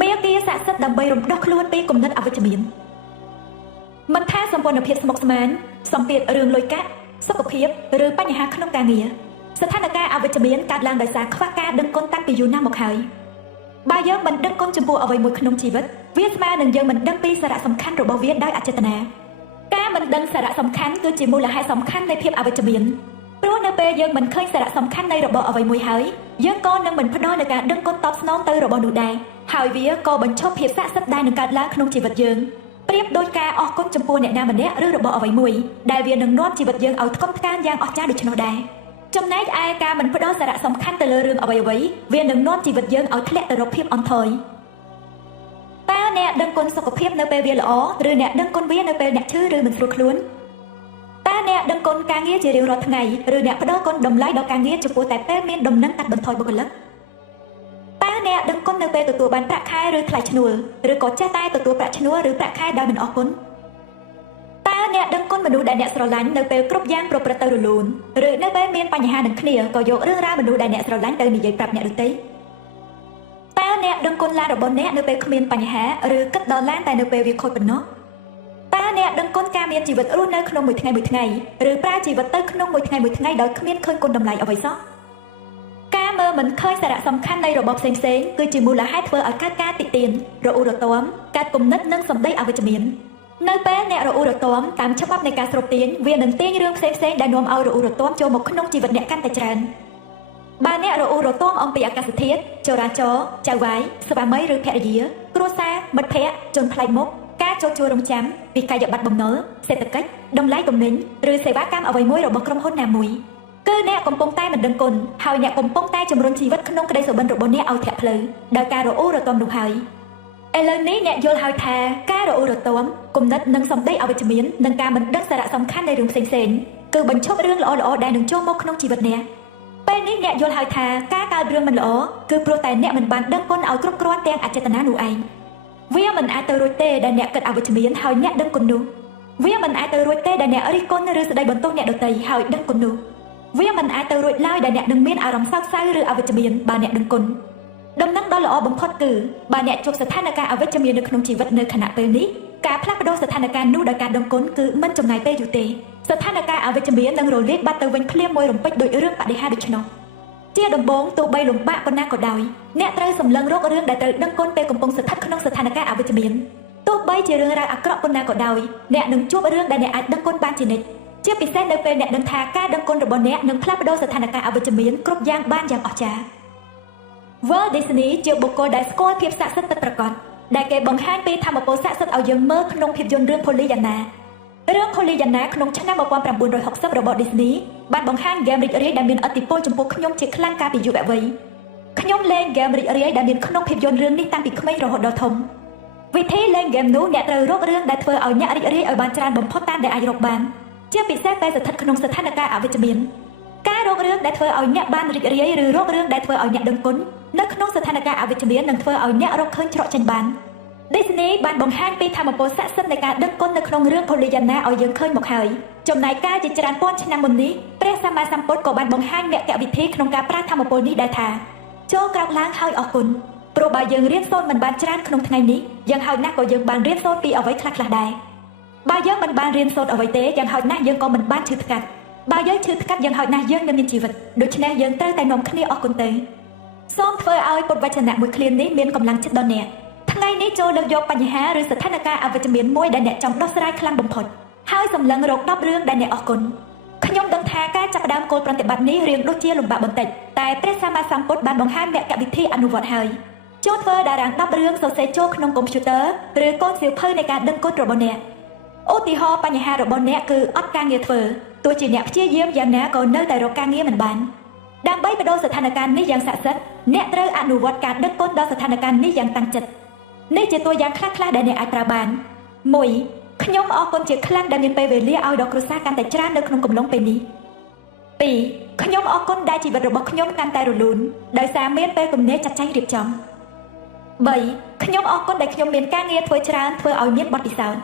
មេគាស័ក្តិសិទ្ធិដើម្បីរំដោះខ្លួនពីគំនិតអវិជ្ជមានមិនថាសម្ព័ន្ធភាពស្មុគស្មាញសម្ពាធរឿងលុយកាក់សុខភាពឬបញ្ហាក្នុងការងារស្ថានភាពអវិជ្ជមានកើតឡើងដោយសារខ្វះការដឹងគុណតាំងពីយូរណាស់មកហើយបើយើងមិនដឹងគុណចំពោះអ្វីមួយក្នុងជីវិតវាស្មើនឹងយើងមិនដឹងពីសារៈសំខាន់របស់វាដោយអចេតនាការមិនដឹងសារៈសំខាន់គឺជាមូលហេតុសំខាន់នៃភាពអវិជ្ជមានព្រោះនៅពេលយើងមិនឃើញសារៈសំខាន់នៃរបស់អ្វីមួយហើយយើងក៏នឹងមិនផ្ដល់នូវការដឹងគុណតបស្នងទៅរបស់នោះដែរហើយវាក៏បញ្ឈប់ភាពស័ក្តិសិទ្ធិដែលនឹងកើតឡើងក្នុងជីវិតយើងប្រៀបដូចការអស់គុណចំពោះអ្នកណាម្នាក់ឬរបស់អ្វីមួយដែលវានឹងនាំជីវិតយើងឲ្យថ្កុំថ្កើងយ៉ាងអស្ចារ្យដូច្នោះដែរចំណែកឯការមិនផ្ដល់សារៈសំខាន់ទៅលើរឿងអ្វីៗវានឹងនាំជីវិតយើងឲ្យធ្លាក់ទៅរកភាពអន់ថយតើអ្នកដឹងគុណសុខភាពនៅពេលវាល្អឬអ្នកដឹងគុណវានៅពេលអ្នកឈឺឬមិនស្រួលខ្លួនតើអ្នកដឹងគុណការងារជារៀងរាល់ថ្ងៃឬអ្នកផ្ដល់គុណតម្លៃដល់ការងារចំពោះតែពេលមានដំណឹងកាត់បន្ថយបុគ្គលិកតើអ្នកដឹងគុណនៅពេលទទួលបានប្រាក់ខែឬថ្លៃឈ្នួលឬក៏ចេះតែទទួលប្រាក់ឈ្នួលឬប្រាក់ខែដោយមិនអរគុណតើអ្នកដឹងគុណមនុស្សដែលអ្នកស្រឡាញ់នៅពេលគ្រប់យ៉ាងប្រព្រឹត្តទៅរលូនឬនៅពេលមានបញ្ហានឹងគ្នាក៏យករឿងរ៉ាវមនុស្សដែលអ្នកស្រឡាញ់ទៅនិយាយប្រាប់អ្នកដទៃតើអ្នកដឹងគុណឡានរបស់អ្នកនៅពេលគ្មានបញ្ហាឬគិតដល់ឡានតែនៅពេលវាខូចប៉ុណ្ណោះតើអ្នកដឹងគុណការមានជីវិតរស់នៅក្នុងមួយថ្ងៃឬប្រើជីវិតទៅក្នុងមួយថ្ងៃដោយគ្មានឃើញគុណតម្លៃអ្វីសោះការមើលមិនឃើញសារៈសំខាន់នៃរបបផ្សេងគឺជាមូលហេតុធ្វើឲ្យកើតការតិទៀនរអ៊ូរទាំកើតគំនិតនិងសម្ដីអវិជ្ជមាននៅពេលអ្នករអ៊ូរទាំតាមច្បាប់នៃការស្រូបទាញវានឹងទាញរឿងផ្សេងដែលនាំឲ្យរអ៊ូរទាំចូលមកក្នុងជីវិតអ្នកកាន់តែច្រើនបើអ្នករអ៊ូរទាំអំពីអាកាសធាតុចរាចរណ៍ចៅហ្វាយស្វាមីឬភរិយាគ្រួសារមិត្តភ័ក្តិជនប្លែកមុខការចូលជួលរងចាំវិក័យប័ត្របំណុលសេដ្ឋកិច្ចតម្លៃទំនិញឬសេវាកម្មអ្វីមួយរបស់ក្រុមហ៊ុនណាមួយគឺអ្នកកំពុងតែមិនដឹងគុណហើយអ្នកកំពុងតែជំរុញជីវិតក្នុងក្តីសុបិនរបស់អ្នកឲ្យធ្លាក់ផ្លូវដោយការរអ៊ូរទាំនោះហើយឥឡូវនេះអ្នកយល់ហើយថាការរអ៊ូរទាំគំនិតនិងសម្ដីអវិជ្ជមាននិងការមិនដឹងសារៈសំខាន់នៃរឿងផ្សេងគឺបញ្ឈប់រឿងល្អៗដែលនឹងចូលមកក្នុងជីវិតអ្នកពេលនេះអ្នកយល់ហើយថាការកើតរឿងមិនល្អគឺព្រោះតែអ្នកមិនបានដឹងគុណឲ្យគ្រប់គ្រាន់ទាំងអចេតនានោះឯងវាមិនអាចទៅរួចទេដែលអ្នកគិតអវិជ្ជមានហើយអ្នកដឹងគុណនោះវាមិនអាចទៅរួចទេដែលអ្នករិះគន់ឬស្ដីបន្ទោសអ្នកដទៃហើយដឹងគុណនោះវាមិនអាចទៅរួចឡើយដែលអ្នកនឹងមានអារម្មណ៍សោកសៅឬអវិជ្ជមានបើអ្នកដឹងគុណដំណឹងដ៏ល្អបំផុតគឺបើអ្នកជួបស្ថានភាពអវិជ្ជមាននៅក្នុងជីវិតនៅខណៈពេលនេះការផ្លាស់ប្ដូរស្ថានភាពនោះដោយការដឹងគុណគឺមិនចំណាយពេលយូរទេស្ថានភាពអវិជ្ជមាននឹងរលាយបាត់ទៅវិញភ្លាមមួយរំពេចដោយរឿងបដិហាដូច្នោះជាដំបូងទោះបីលំបាកប៉ុណ្ណាក៏ដោយអ្នកត្រូវសម្លឹងរករឿងដែលត្រូវដឹងគុណពេលកំពុងស្ថិតក្នុងស្ថានភាពអវិជ្ជមានទោះបីជារឿងរ៉ាវអាក្រក់ប៉ុណ្ណាក៏ដោយអ្នកនឹងជួបរឿងដែលអ្នកអាចដឹងគុណបានជានិច្ចជាពិសេសនៅពេលអ្នកដឹងថាការដឹងគុណរបស់អ្នកនឹងផ្លាស់ប្ដូរស្ថានភាពអវិជ្ជមានគ្រប់យ៉ាងបានយ៉ាងអស្ចារ្យ Walt Disney ជាបុគ្គលដែលស្គាល់ភាពស័ក្តិសិទ្ធិពិតប្រាកដដែលគេបង្ហាញពីធម៌ពលស័ក្តិសិទ្ធិឲ្យយើងមើលក្នុងភាពយន្តរឿង Pollyanna រឿង Pollyanna ក្នុងឆ្នាំ1960របស់ Disney បានបង្ហាញហ្គេមរីករាយដែលមានឥទ្ធិពលចំពោះខ្ញុំជាខ្លាំងកាលពីយុវវ័យខ្ញុំលេងហ្គេមរីករាយដែលមានក្នុងភាពយន្តរឿងនេះតាំងពីក្មេងរហូតដល់ធំវិធីលេងហ្គេមនោះអ្នកត្រូវរករឿងដែលធ្វើឲ្យអ្នករីករាយឲ្យបានច្រើនបំផុតតាមដែលអាចរកបានជាពិសេសពេលស្ថិតក្នុងស្ថានភាពអវិជ្ជមានការរករឿងដែលធ្វើឲ្យអ្នកបានរីករាយឬរករឿងដែលធ្វើឲ្យអ្នកដឹងគុណនៅក្នុងស្ថានភាពអវិជ្ជមាននឹងធ្វើឲ្យអ្នករកឃើញច្រកចេញបាន Disney បានបង្ហាញពីធម៌ពលស័ក្តិសិទ្ធិនៃការដឹងគុណនៅក្នុងរឿង Pollyanna ឲ្យយើងឃើញមកហើយចំណែកកាលជាច្រើនពាន់ឆ្នាំមុននេះព្រះសម្មាសម្ពុទ្ធក៏បានបង្ហាញមគ្គវិធីក្នុងការប្រើធម៌ពលនេះដែរថាចូលក្រោកឡើងហើយអរគុណព្រោះបើយើងរៀនសូត្រមិនបានច្រើនក្នុងថ្ងៃនេះយ៉ាងហោចណាស់ក៏យើងបានរៀនសូត្រពីអ្វីខ្លះៗដែរបើយើងមិនបានរៀនសូត្រអ្វីទេយ៉ាងហោចណាស់យើងក៏មិនបានឈឺថ្កាត់បើយើងឈឺថ្កាត់យ៉ាងហោចណាស់យើងនឹងមានជីវិតដូច្នេះយើងត្រូវតែនាំគ្នាអរគុណទៅសូមធ្វើឲ្យពុទ្ធវចនៈមួយឃ្លានេះមានកម្លាំងចិត្តដល់អ្នកថ្ងៃនេះចូលលើកយកបញ្ហាឬស្ថានភាពអវិជ្ជមានមួយដែលអ្នកចង់ដោះស្រាយខ្លាំងបំផុតហើយសម្លឹងរក10រឿងដែលអ្នកអរគុណខ្ញុំដឹងថាការចាប់ផ្ដើមគោលប្រតិបត្តិនេះរៀងដូចជាលំបាកបន្តិចតែព្រះសម្មាសម្ពុទ្ធបានបង្ហាញមគ្គវិធីអនុវត្តហើយចូលធ្វើតារាង10រឿងសរសេរចូលក្នុងកុំព្យូទ័រឬកូនសៀវភៅនៃការដឹងគុណរបស់អ្នកឧទាហរណ៍បញ្ហារបស់អ្នកគឺអត់ការងារធ្វើទោះជាអ្នកព្យាយាមយ៉ាងណាក៏នៅតែរកការងារមិនបានដើម្បីបដូរស្ថានភាពនេះយ៉ាងស័ក្តិសិទ្ធិអ្នកត្រូវអនុវត្តការដឹងគុណដល់ស្ថានភាពនេះយ៉ាងតាំងចិត្តនេះជាតួយ៉ាងខ្លះៗដែលអ្នកអាចប្រើបាន 1. ខ្ញុំអរគុណជាខ្លាំងដែលមានពេលវេលាឲ្យដល់គ្រួសារកាន់តែច្រើននៅក្នុងកំឡុងពេលនេះ 2. ខ្ញុំអរគុណដែលជីវិតរបស់ខ្ញុំកាន់តែរលូនដោយសារមានពេលគំនិតចាត់ចែងរៀបចំ 3. ខ្ញុំអរគុណដែលខ្ញុំមានការងារធ្វើច្រើនធ្វើឲ្យមានបទពិសោធន៍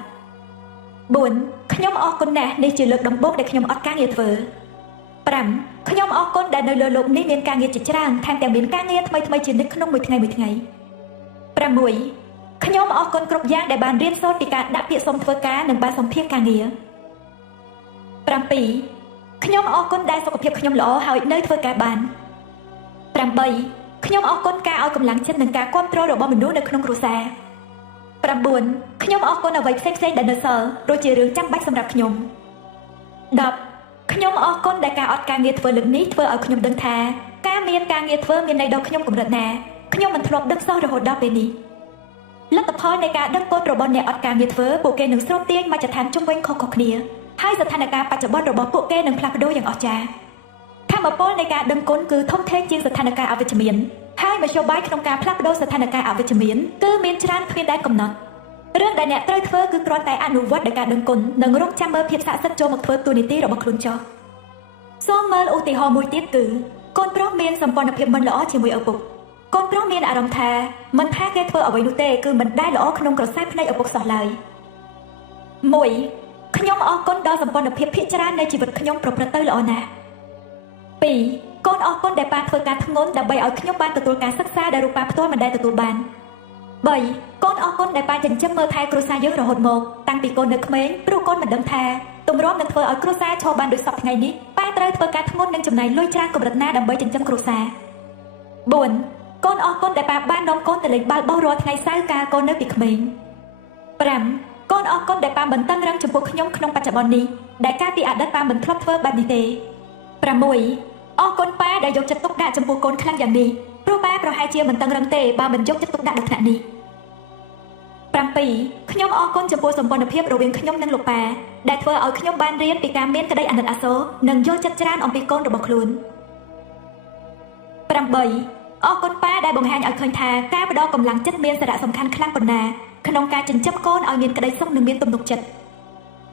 4. ខ្ញុំអរគុណណាស់នេះជាលើកដំបូងដែលខ្ញុំអត់ការងារធ្វើ 5. ខ្ញុំអរគុណដែលនៅលើโลกនេះមានការងារជាច្រើនថែមទាំងមានការងារថ្មីៗជានិច្ចក្នុងមួយថ្ងៃ ខ្ញុំអរគុណគ្រប់យ៉ាងដែលបានរៀនសូត្រពីការដាក់ពាក្យសុំធ្វើការនិងបានសម្ភារការងារ7ខ្ញុំអរគុណដែលសុខភាពខ្ញុំល្អហើយនៅធ្វើការបាន8ខ្ញុំអរគុណការឲ្យកម្លាំងចិត្តនិងការគ្រប់គ្រងរបស់មនុស្សនៅក្នុងគ្រួសារ9ខ្ញុំអរគុណអ្វីផ្សេងៗដែលនៅសល់ព្រោះជារឿងចាំបាច់សម្រាប់ខ្ញុំ10ខ្ញុំអរគុណដែលការអត់ការងារធ្វើលើកនេះធ្វើឲ្យខ្ញុំដឹងថាការមានការងារធ្វើមានន័យដល់ខ្ញុំកម្រិតណាខ្ញុំមិនធ្លាប់ដឹងសោះរហូតដល់ពេលនេះលទ្ធផលនៃការដឹងគុណរបស់អ្នកអត់ការងារធ្វើពួកគេនឹងស្រូបទាញមជ្ឈដ្ឋានជុំវិញខុសៗគ្នាហើយស្ថានភាពបច្ចុប្បន្នរបស់ពួកគេនឹងផ្លាស់ប្ដូរយ៉ាងអស្ចារ្យធម៌ពលនៃការដឹងគុណគឺធំធេងជាងស្ថានភាពអវិជ្ជមានហើយមធ្យោបាយក្នុងការផ្លាស់ប្ដូរស្ថានភាពអវិជ្ជមានគឺមានច្រើនគ្មានដែនកំណត់រឿងដែលអ្នកត្រូវធ្វើគឺគ្រាន់តែអនុវត្តដោយការដឹងគុណនិងរងចាំមើលភាពស័ក្តិសិទ្ធិចូលមកធ្វើតួនាទីរបស់ខ្លួនចុះសូមមើលឧទាហរណ៍មួយទៀតគឺកូនប្រុសមានសម្ព័ន្ធភាពមិនល្អជាមួយឪពុកកូនប្រុសមានអារម្មណ៍ថាមិនថាគេធ្វើអ្វីនោះទេគឺមិនដែលល្អក្នុងក្រសែភ្នែកឪពុកសោះឡើយ1ខ្ញុំអរគុណដល់សម្ព័ន្ធភាពភាគច្រើននៃជីវិតខ្ញុំប្រព្រឹត្តទៅល្អណាស់2កូនអរគុណដែលបានធ្វើការធ្ងន់ដើម្បីឲ្យខ្ញុំបានទទួលការសិក្សាដែលរូបផ្ទាល់មិនដែលទទួលបាន3កូនអរគុណដែលបានចិញ្ចឹមមើលថែគ្រួសារយើងរហូតមកតាំងពីកូននៅក្មេងព្រោះកូនមិនដឹងថាទម្រាំនឹងធ្វើឲ្យគ្រួសារឈរបានដូចសពថ្ងៃនេះប៉ាត្រូវធ្វើការធ្ងន់និងចំណាយលុយច្រើនកម្រិតណាដើម្បីចិញ្ចឹមគ្រួសារ4កូនអរគុណដែលប៉ាបាននាំកូនទៅលេងបាល់បោះរាល់ថ្ងៃសៅរ៍កាលកូននៅពីក្មេង5កូនអរគុណដែលប៉ាមិនតឹងរឹងចំពោះខ្ញុំក្នុងបច្ចុប្បន្ននេះដែលកាលពីអតីតប៉ាមិនធ្លាប់ធ្វើបែបនេះទេ6អរគុណប៉ាដែលយកចិត្តទុកដាក់ចំពោះកូនខ្លាំងយ៉ាងនេះព្រោះប៉ាប្រហែលជាមិនតឹងរឹងទេបើមិនយកចិត្តទុកដាក់ដល់ថ្នាក់នេះ7ខ្ញុំអរគុណចំពោះសម្ព័ន្ធភាពរវាងខ្ញុំនិងលោកប៉ាដែលធ្វើឲ្យខ្ញុំបានរៀនពីការមានក្តីអាណិតអាសូរនិងយល់ចិត្តច្រើនអំពីកូនរបស់ខ្លួន8អរគុណប៉ាដែលបង្ហាញឲ្យឃើញថាការផ្ដល់កម្លាំងចិត្តមានសារៈសំខាន់ខ្លាំងប៉ុណ្ណាក្នុងការចិញ្ចឹមកូនឲ្យមានក្តីសុខនិងមានទំនុកចិត្ត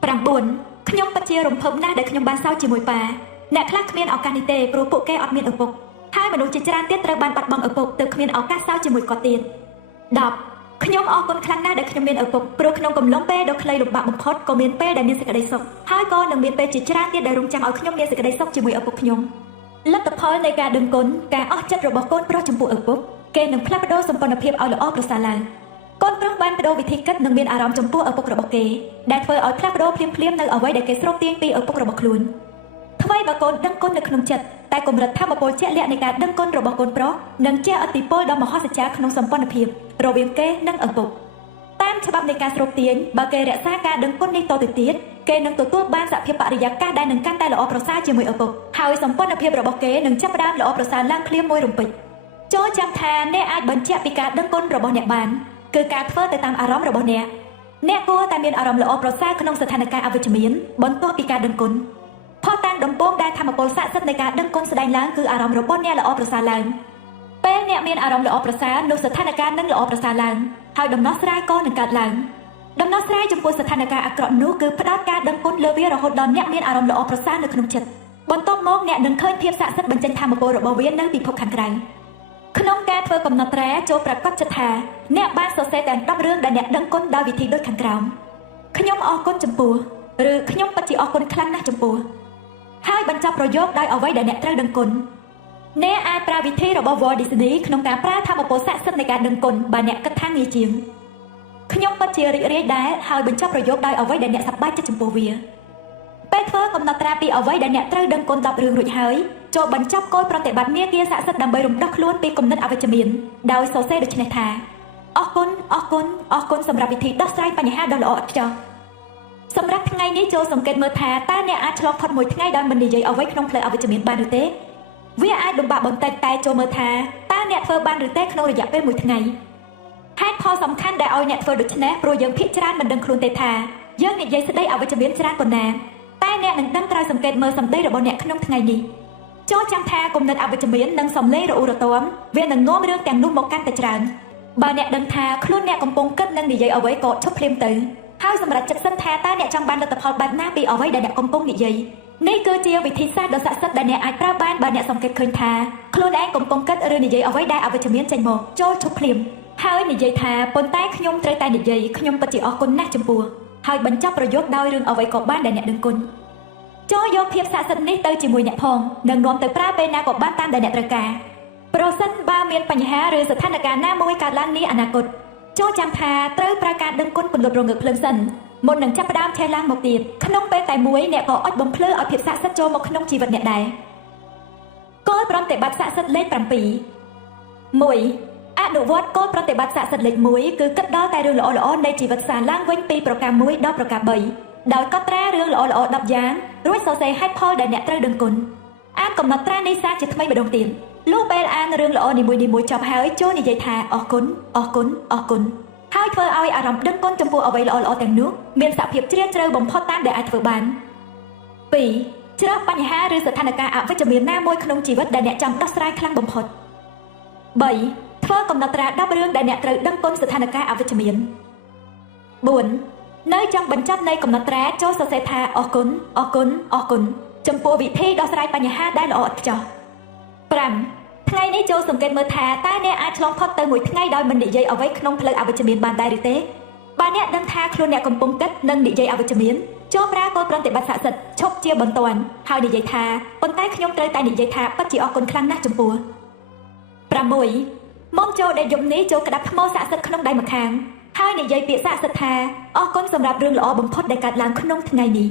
9ខ្ញុំពិតជារំភើបណាស់ដែលខ្ញុំបានសើចជាមួយប៉ាអ្នកខ្លះគ្មានឱកាសនេះទេព្រោះពួកគេអត់មានឪពុកហើយមនុស្សជាច្រើនទៀតត្រូវបានបាត់បង់ឪពុកទើបគ្មានឱកាសសើចជាមួយគាត់ទៀត10ខ្ញុំអរគុណខ្លាំងណាស់ដែលខ្ញុំមានឪពុកព្រោះក្នុងកំឡុងពេលដ៏ខ្លីលំបាកបំផុតក៏មានពេលដែលមានសេចក្តីសុខហើយក៏នឹងមានពេលជាច្រើនទៀតដែលរងចាំឲ្យខ្ញុំមានសេចក្តីសុខជាមួយឪពុកខ្ញុំលទ្ធផលនៃការដឹងគុណការអស់ចិត្តរបស់កូនប្រុសចំពោះឪពុកគេនឹងផ្លាស់ប្ដូរសម្ព័ន្ធភាពឲ្យល្អប្រសើរឡើងកូនប្រុសបានបដូរវិធីគិតនិងមានអារម្មណ៍ចំពោះឪពុករបស់គេដែលធ្វើឲ្យផ្លាស់ប្ដូរភ្លាមៗនៅអ្វីដែលគេស្រូបទាញពីឪពុករបស់ខ្លួនថ្មីបើកូនដឹងគុណនៅក្នុងចិត្តតែកម្រិតធម៌ពលជាក់លាក់នៃការដឹងគុណរបស់កូនប្រុសនឹងជះឥទ្ធិពលដល់មហោទចារក្នុងសម្ព័ន្ធភាពរវាងគេនិងឪពុកតាមច្បាប់នៃការស្រូបទាញបើគេរក្សាការដឹងគុណនេះតទៅទៀតគេនឹងទទួលបានសភាពបរិយាកាសដែលនឹងកាន់តែល្អប្រសើរជាមួយឪពុកហើយសម្ព័ន្ធភាពរបស់គេនឹងចាប់ផ្ដើមល្អប្រសើរឡើងភ្លាមមួយរំពេចចូលចាំថាអ្នកអាចបញ្ជាក់ពីការដឹងគុណរបស់អ្នកបានគឺការធ្វើទៅតាមអារម្មណ៍របស់អ្នកគួរតែមានអារម្មណ៍ល្អប្រសើរក្នុងស្ថានភាពអវិជ្ជមានបន្ទាប់ពីការដឹងគុណផុសតាំងដំបូងដែលធម៌ពលស័ក្តិសិទ្ធិនៃការដឹងគុណស្ដែងឡើងគឺអារម្មណ៍របស់អ្នកល្អប្រសើរឡើងពេលអ្នកមានអារម្មណ៍ល្អប្រសើរនោះស្ថានភាពនឹងល្អប្រសើរឡើងហើយដំណោះស្រាយក៏នឹងកើតឡើងដំណោះស្រាយចំពោះស្ថានភាពអាក្រក់នោះគឺផ្ដោតការដឹងគុណលើវារហូតដល់អ្នកមានអារម្មណ៍ល្អប្រសើរនៅក្នុងចិត្តបន្ទាប់មកអ្នកនឹងឃើញភាពស័ក្តិសិទ្ធិបញ្ចេញធម៌ពលរបស់វានៅពិភពខាងក្រៅក្នុងការធ្វើកំណត់ត្រាចូលប្រកាសចិត្តថាអ្នកបានសរសេរទាំង10រឿងដែលអ្នកដឹងគុណដោយវិធីដូចខាងក្រោមខ្ញុំអរគុណចំពោះឬខ្ញុំពិតជាអរគុណខ្លាំងណាស់ចំពោះហើយបញ្ចប់ប្រយោគដោយអ្វីដែលអ្នកត្រូវដឹងគុណអ្នកអាចប្រើវិធីរបស់ Walt Disney ក្នុងការប្រើធម៌ពលស័ក្តិសិទ្ធិនៃការដឹងគុណបើអ្នកគិតថាងាយជាងខ្ញុំពិតជារីករាយដែរហើយបញ្ចប់ប្រយោគដោយអ្វីដែលអ្នកសប្បាយចិត្តចំពោះវាពេលធ្វើកំណត់ត្រាពីអ្វីដែលអ្នកត្រូវដឹងគុណ10រឿងរួចហើយចូលបញ្ចប់គោលប្រតិបត្តិមាគាស័ក្តិសិទ្ធិដើម្បីរំដោះខ្លួនពីគំនិតអវិជ្ជមានដោយសរសេរដូចនេះថាអរគុណអរគុណអរគុណសម្រាប់វិធីដោះស្រាយបញ្ហាដ៏ល្អឥតខ្ចោះសម្រាប់ថ្ងៃនេះចូលសង្កេតមើលថាតើអ្នកអាចឆ្លងផុតមួយថ្ងៃដោយមិននិយាយអ្វីក្នុងផ្លូវអវិជ្ជមានបានឬទេវាអាចលំបាកបន្តិចតែចូលមើលថាតើអ្នកធ្វើបានឬទេក្នុងរយៈពេលមួយថ្ងៃហេតុផលសំខាន់ដែលឲ្យអ្នកធ្វើដូច្នេះព្រោះយើងភាគច្រើនមិនដឹងខ្លួនទេថាយើងនិយាយស្ដីអវិជ្ជមានច្រើនប៉ុណ្ណាតែអ្នកនឹងដឹងត្រូវសង្កេតមើលសម្ដីរបស់អ្នកក្នុងថ្ងៃនេះចូលចាំថាគំនិតអវិជ្ជមាននិងសំឡេងរអ៊ូរទាំវានឹងនាំរឿងទាំងនោះមកកាន់តែច្រើនបើអ្នកដឹងថាខ្លួនអ្នកកំពុងគិតនិងនិយាយអ្វីក៏ឈប់ភ្លាមទៅហើយសម្រាប់ចិត្តសិនថាតើអ្នកចង់បានលទ្ធផលបែបណាពីអ្វីដែលអ្នកកំពុងនិយាយនេះគឺជាវិធីសាស្ត្រដ៏ស័ក្តិសិទ្ធិដែលអ្នកអាចប្រើបានបើអ្នកសង្កេតឃើញថាខ្លួនឯងកំពុងគិតឬនិយាយអ្វីដែលអវិជ្ជមានចេញមកចូលឈប់ភ្លាមហើយនិយាយថាប៉ុន្តែខ្ញុំត្រូវតែនិយាយខ្ញុំពិតជាអរគុណណាស់ចំពោះហើយបញ្ចប់ប្រយោគដោយរឿងអ្វីក៏បានដែលអ្នកដឹងគុណចូលយកភាពស័ក្តិសិទ្ធិនេះទៅជាមួយអ្នកផងនិងនាំទៅប្រើពេលណាក៏បានតាមដែលអ្នកត្រូវការ ប្រសិនបើមានបញ្ហាឬស្ថានភាពណាមួយកើតឡើងនេះអនាគតចូលចាំថាត្រូវប្រើការដឹងគុណពន្លត់រងើកភ្លើងសិនមុននឹងចាប់ផ្ដើមឆេះឡើងមកទៀតក្នុងពេលតែមួយអ្នកក៏អុចបំភ្លឺឲ្យភាពស័ក្តិសិទ្ធិចូលមកក្នុងជីវិតអ្នកដែរគោលប្រតិបត្តិស័ក្តិសិទ្ធិលេខ7 1. អនុវត្តគោលប្រតិបត្តិស័ក្តិសិទ្ធិលេខ1គឺគិតដល់តែរឿងល្អៗនៃជីវិតសារឡើងវិញពីប្រការ1ដល់ប្រការ3ដោយកត់ត្រារឿងល្អៗ10យ៉ាងរួចសរសេរហេតុផលដែលអ្នកត្រូវដឹងគុណអានកំណត់ត្រានៃសារជាថ្មីម្ដងទៀតលុះពេលអានរឿងល្អនីមួយៗចប់ហើយចូលនិយាយថាអរគុណអរគុណអរគុណហើយធ្វើឲ្យអារម្មណ៍ដឹងគុណចំពោះអ្វីល្អៗទាំងនោះមានសភាពជ្រាលជ្រៅបំផុតតាមដែលអាចធ្វើបាន 2. ច្រកបញ្ហាឬស្ថានភាពអវិជ្ជមានណាមួយក្នុងជីវិតដែលអ្នកចង់ដោះស្រាយខ្លាំងបំផុត 3. ធ្វើកំណត់ត្រា10រឿងដែលអ្នកត្រូវដឹងគុណស្ថានភាពអវិជ្ជមាន 4. នៅចំបញ្ចប់នៃកំណត់ត្រាចូលសរសេរថាអរគុណអរគុណអរគុណចំពោះវិធីដោះស្រាយបញ្ហាដែលល្អឥតខ្ចោះ 5. ថ្ងៃនេះចូលសង្កេតមើលថាតើអ្នកអាចឆ្លងផុតទៅមួយថ្ងៃដោយមិននិយាយអ្វីក្នុងផ្លូវអវិជ្ជមានបានដែរឬទេបើអ្នកដឹងថាខ្លួនអ្នកកំពុងគិតនិងនិយាយអវិជ្ជមានចូលប្រើគោលប្រតិបត្តិស័ក្តិសិទ្ធិឈប់ជាបន្ទាន់ហើយនិយាយថាប៉ុន្តែខ្ញុំត្រូវតែនិយាយថាពិតជាអរគុណខ្លាំងណាស់ចំពោះ 6. មុនចូលដេកយប់នេះចូលក្តាប់ថ្មស័ក្តិសិទ្ធិក្នុងដៃម្ខាងហើយនិយាយពាក្យស័ក្តិសិទ្ធិថាអរគុណសម្រាប់រឿងល្អបំផុតដែលកើតឡើងក្នុងថ្ងៃនេះ